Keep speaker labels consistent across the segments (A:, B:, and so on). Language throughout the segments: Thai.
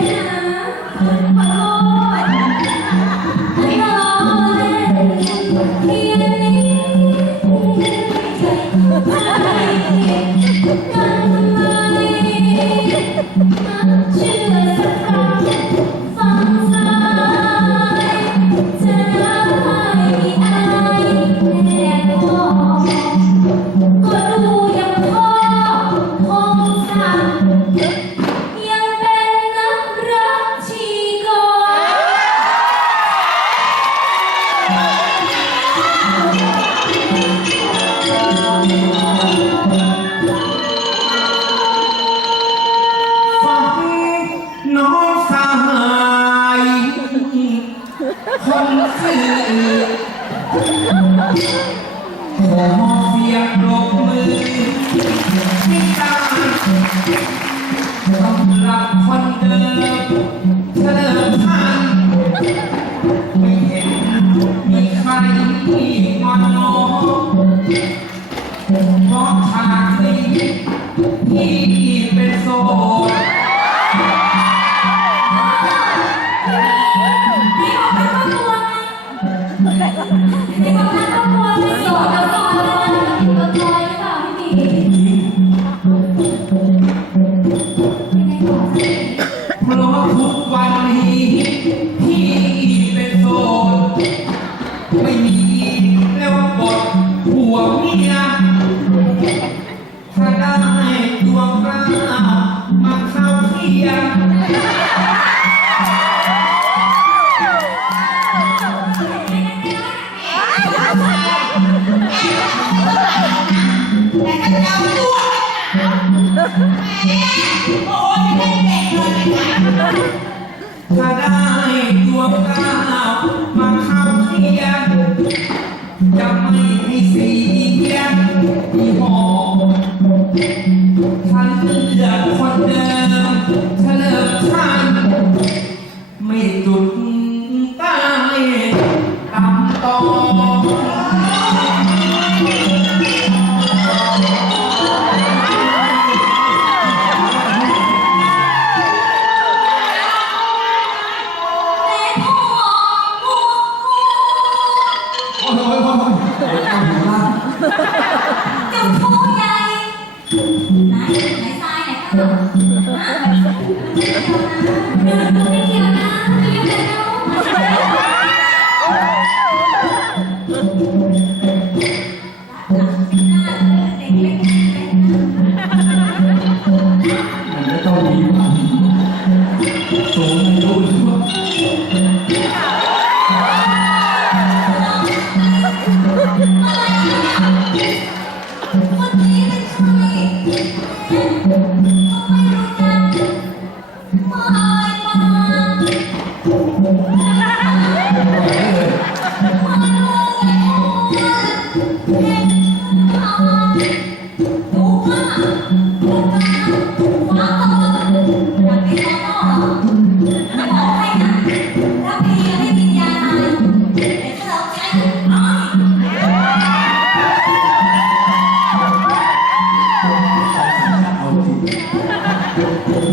A: Yeah. ขอมอบเสียงปร
B: บมือที่ตาต้
A: องรับคนเดิ
B: ถ้าได้ดวงดาวมาทำเทีย
C: นจะไม่มีเสีย
B: งที่หอมท่นเลือก เอผู้า
A: จุดทูใหญ่ไหนไหนทรายไหนข้าว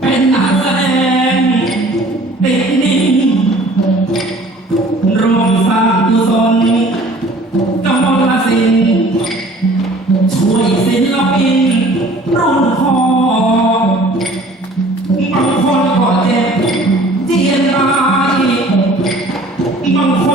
A: เป็นนัก
B: แสดงติดนิ่งรวมสร้างกุศลกำลังสินช่วยศิลปินรุนพ่อบางคนก็เจ็บเจีนตายบางคน